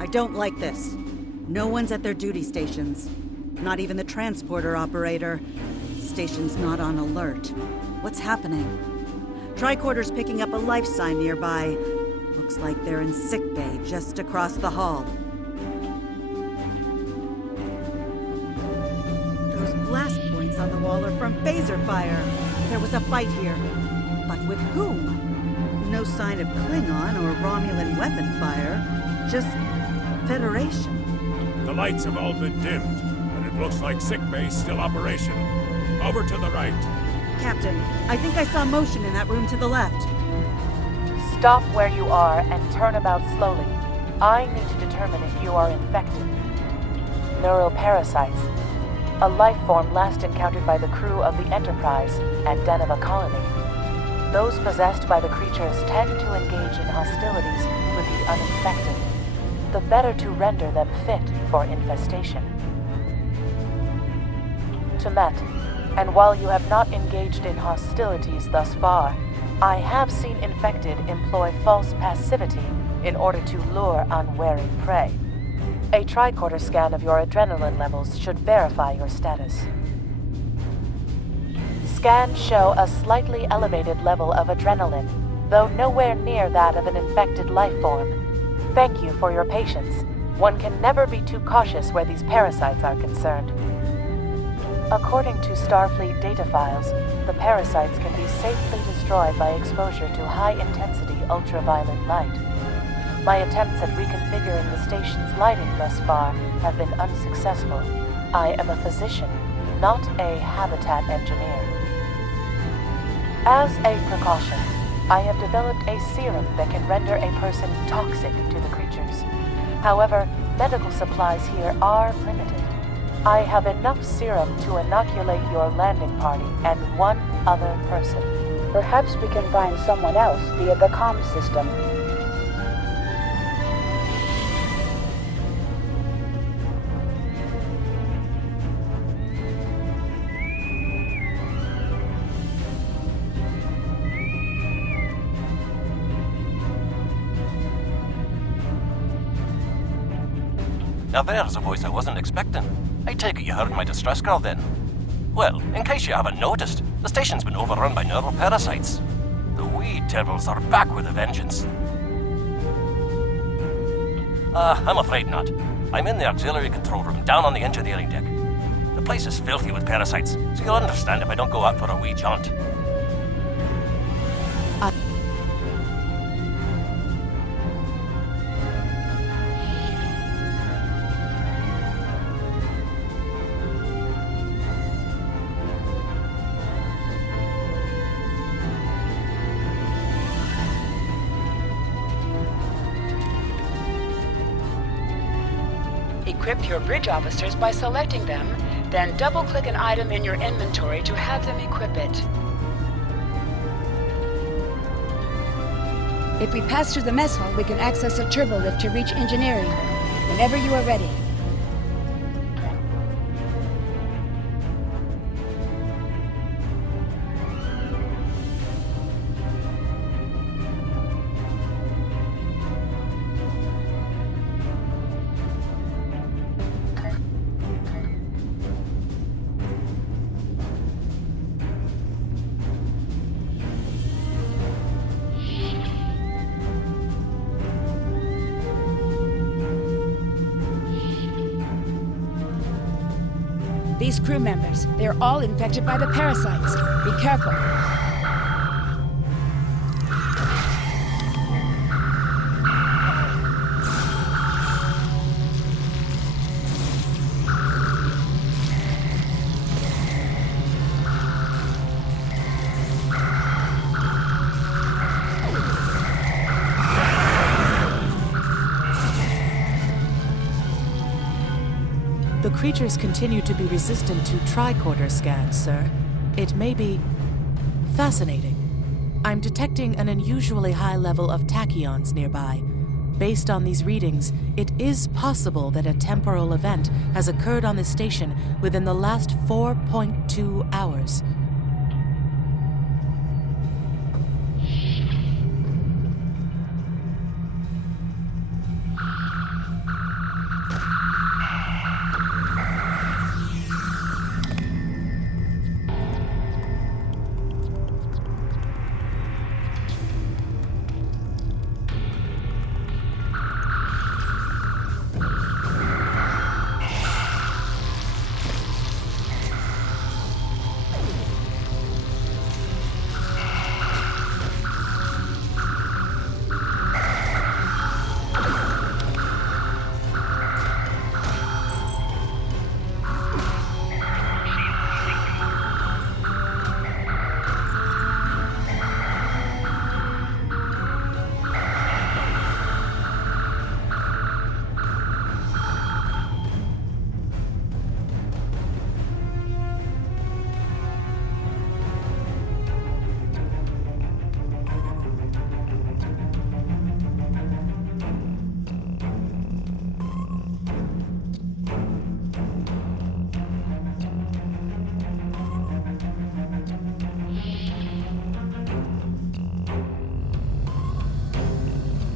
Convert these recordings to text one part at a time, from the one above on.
I don't like this. No one's at their duty stations. Not even the transporter operator. Station's not on alert. What's happening? Tricorder's picking up a life sign nearby. Looks like they're in sickbay just across the hall. Those blast points on the wall are from phaser fire. There was a fight here. But with whom? No sign of Klingon or Romulan weapon fire. Just Federation. The lights have all been dimmed, but it looks like sickbay's still operational. Over to the right. Captain, I think I saw motion in that room to the left. Stop where you are and turn about slowly. I need to determine if you are infected. Neuroparasites. A life form last encountered by the crew of the Enterprise at Deneva Colony. Those possessed by the creatures tend to engage in hostilities with the uninfected, the better to render them fit for infestation. Tumet, and while you have not engaged in hostilities thus far, I have seen infected employ false passivity in order to lure unwary prey. A tricorder scan of your adrenaline levels should verify your status. Scans show a slightly elevated level of adrenaline, though nowhere near that of an infected life form. Thank you for your patience. One can never be too cautious where these parasites are concerned. According to Starfleet data files, the parasites can be safely destroyed by exposure to high-intensity ultraviolet light. My attempts at reconfiguring the station's lighting thus far have been unsuccessful. I am a physician, not a habitat engineer. As a precaution, I have developed a serum that can render a person toxic to the creatures. However, medical supplies here are limited. I have enough serum to inoculate your landing party and one other person. Perhaps we can find someone else via the comm system. Now there's a voice I wasn't expecting. I take it you heard my distress call then. Well, in case you haven't noticed, the station's been overrun by neuroparasites. The wee devils are back with a vengeance. I'm afraid not. I'm in the auxiliary control room down on the engineering deck. The place is filthy with parasites, so you'll understand if I don't go out for a wee jaunt. Equip your bridge officers by selecting them, then double-click an item in your inventory to have them equip it. If we pass through the mess hall, we can access a turbo lift to reach engineering. Whenever you are ready. These crew members, they're all infected by the parasites. Be careful. The creatures continue to be resistant to tricorder scans, sir. It may be fascinating. I'm detecting an unusually high level of tachyons nearby. Based on these readings, it is possible that a temporal event has occurred on the station within the last 4.2 hours.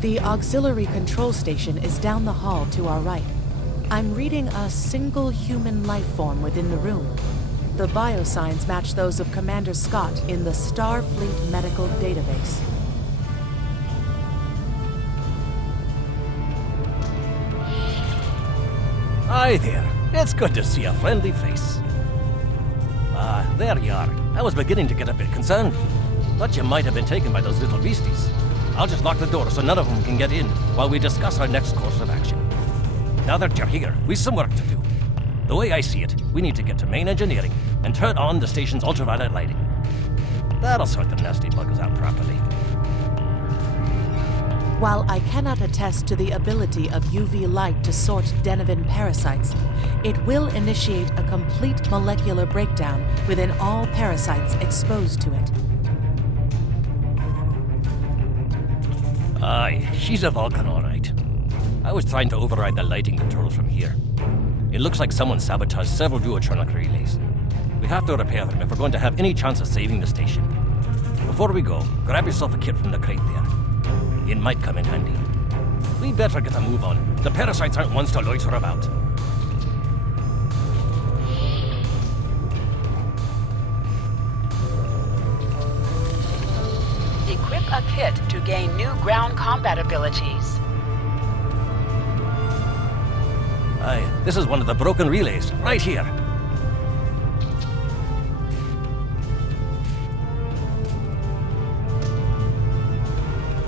The auxiliary control station is down the hall to our right. I'm reading a single human life form within the room. The biosigns match those of Commander Scott in the Starfleet Medical Database. Hi there. It's good to see a friendly face. There you are. I was beginning to get a bit concerned. Thought you might have been taken by those little beasties. I'll just lock the door so none of them can get in while we discuss our next course of action. Now that you're here, we've some work to do. The way I see it, we need to get to main engineering and turn on the station's ultraviolet lighting. That'll sort the nasty buggers out properly. While I cannot attest to the ability of UV light to sort Denivan parasites, it will initiate a complete molecular breakdown within all parasites exposed to it. Aye, she's a Vulcan, all right. I was trying to override the lighting controls from here. It looks like someone sabotaged several duotronic relays. We have to repair them if we're going to have any chance of saving the station. Before we go, grab yourself a kit from the crate there. It might come in handy. We'd better get a move on. The parasites aren't ones to loiter about. Equip a kit to gain new ground combat abilities. Aye, this is one of the broken relays, right here.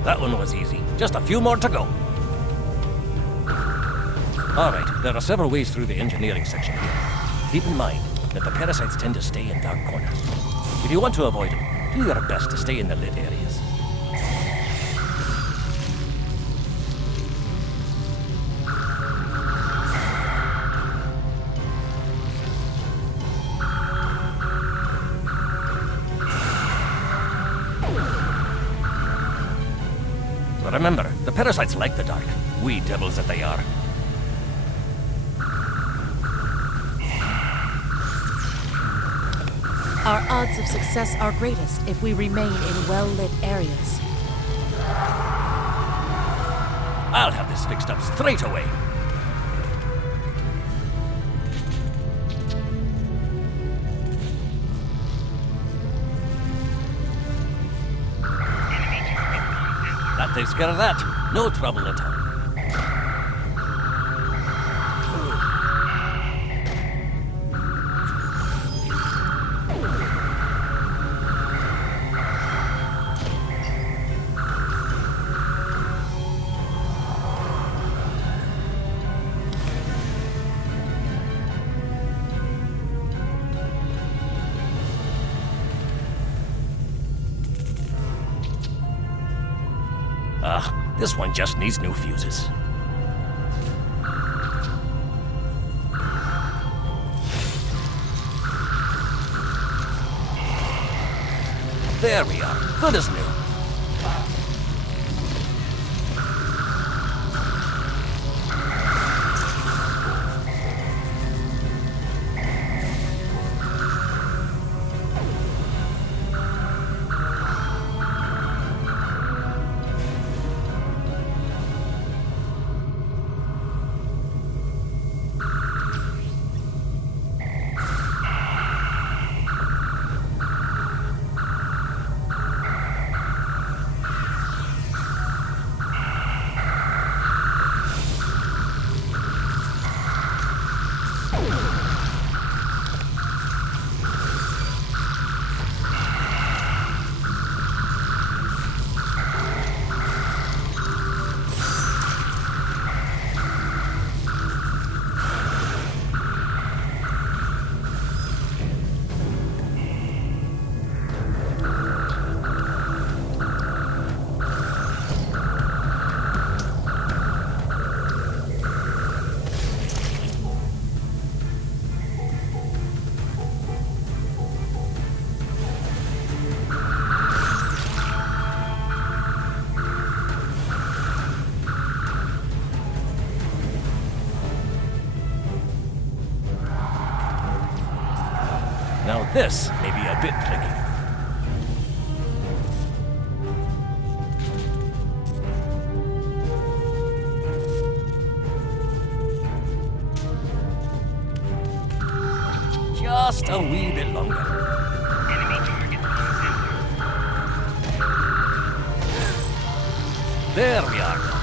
That one was easy. Just a few more to go. All right, there are several ways through the engineering section here. Keep in mind that the parasites tend to stay in dark corners. If you want to avoid them, do your best to stay in the lit areas. But remember, the parasites like the dark. Wee devils that they are. Our odds of success are greatest if we remain in well-lit areas. I'll have this fixed up straight away. That takes care of that. No trouble at all. This one just needs new fuses. There we are. Good as new. Now this may be a bit tricky. Just a wee bit longer. There we are.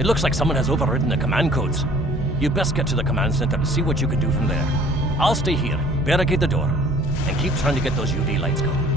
It looks like someone has overridden the command codes. You best get to the command center and see what you can do from there. I'll stay here, barricade the door, and keep trying to get those UV lights going.